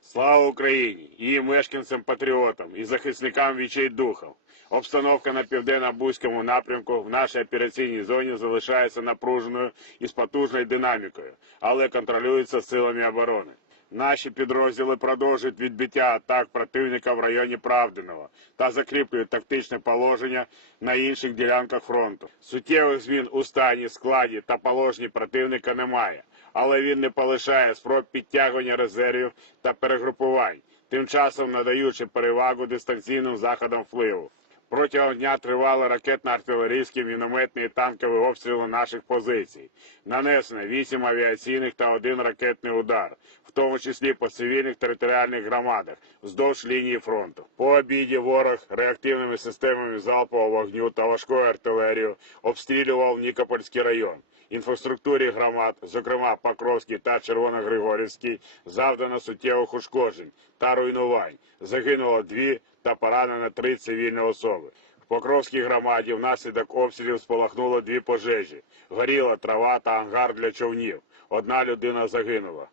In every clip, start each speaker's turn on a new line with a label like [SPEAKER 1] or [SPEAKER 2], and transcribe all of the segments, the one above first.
[SPEAKER 1] Слава Україні! Її мешканцям, патріотам і захисникам відчайдухів. Обстановка на південно-бузькому напрямку в нашій операційній зоні залишається напруженою і з потужною динамікою, але контролюється силами оборони. Наші підрозділи продовжують відбиття атак противника в районі Правдиного та закріплюють тактичне положення на інших ділянках фронту. Суттєвих змін у стані, складі та положенні противника немає, але він не полишає спроб підтягування резервів та перегрупувань, тим часом надаючи перевагу дистанційним заходам впливу. Протягом дня тривали ракетно-артилерійські, мінометні і танкові обстріли наших позицій. Нанесено 8 авіаційних та один ракетний удар, в тому числі по цивільних територіальних громадах вздовж лінії фронту. По обіді ворог реактивними системами залпового вогню та важкою артилерією обстрілював Нікопольський район. Інфраструктурі громад, зокрема Покровський та Червоногригорівський, завдано суттєвих ушкоджень та руйнувань. Загинуло дві та поранено три цивільні особи. В Покровській громаді внаслідок обстрілів спалахнуло дві пожежі. Горіла трава та ангар для човнів. Одна людина загинула.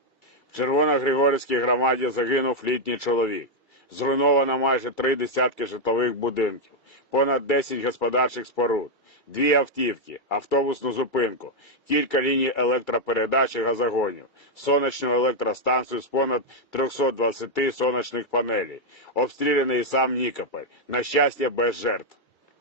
[SPEAKER 1] В Червоногригорівській громаді загинув літній чоловік. Зруйновано майже три десятки житлових будинків, понад 10 господарчих споруд, дві автівки, автобусну зупинку, кілька ліній електропередач і газогонів, сонячну електростанцію з понад 320 сонячних панелей, обстріляний сам Нікополь, на щастя, без жертв.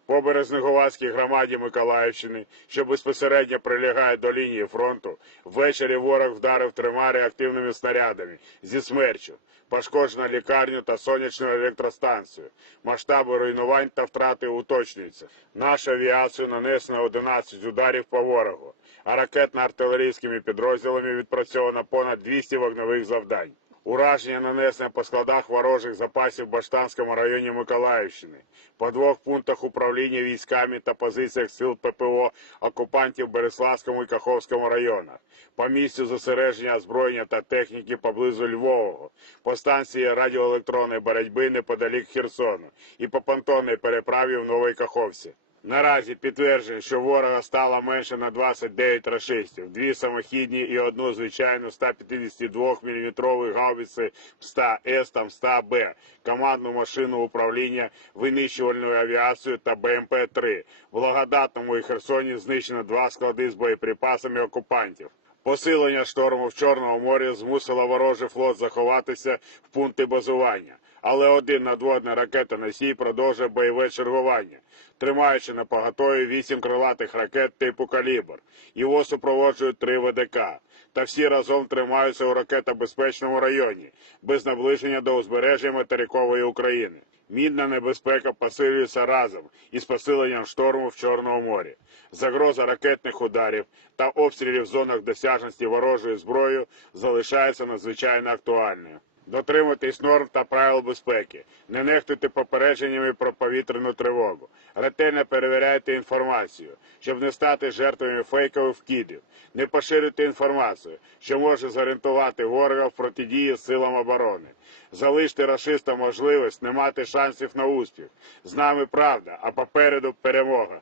[SPEAKER 1] По Березнеговацькій громаді Миколаївщини, що безпосередньо прилягає до лінії фронту, ввечері ворог вдарив трьома реактивними снарядами зі смерчу. Пошкоджено лікарню та сонячну електростанцію. Масштаби руйнувань та втрати уточнюються. Нашу авіацію нанесено 11 ударів по ворогу, а ракетно-артилерійськими підрозділами відпрацьовано понад 200 вогневих завдань. Ураження нанесено по складах ворожих запасів в Баштанському районі Миколаївщини, по двох пунктах управління військами та позиціях сил ППО окупантів в Береславському і Каховському районах, по місцю зосередження озброєння та техніки поблизу Львового, по станції радіоелектронної боротьби неподалік Херсону і по понтонній переправі в Новій Каховці. Наразі підтверджено, що ворога стало менше на 29 рашистів, дві самохідні і одну звичайну 152 мм гаубиці ПСТА-С та ПСТА-Б, командну машину управління винищувальною авіацією та БМП-3. В Благодатному і Херсоні знищено два склади з боєприпасами окупантів. Посилення шторму в Чорному морі змусило ворожий флот заховатися в пункти базування. Але один надводний ракетоносій продовжує бойове чергування, тримаючи на поготові вісім крилатих ракет типу «Калібр». Його супроводжують три ВДК. Та всі разом тримаються у ракетобезпечному районі, без наближення до узбережжя материкової України. Мідна небезпека посилюється разом із посиленням шторму в Чорному морі. Загроза ракетних ударів та обстрілів в зонах досяжності ворожої зброї залишається надзвичайно актуальною. Дотримуйтесь норм та правил безпеки, не нехтуйте попередженнями про повітряну тривогу, ретельно перевіряйте інформацію, щоб не стати жертвами фейкових вкидів, не поширюйте інформацію, що може зорієнтувати ворога в протидії силам оборони. Залиште рашистам можливість не мати шансів на успіх. З нами правда, а попереду перемога.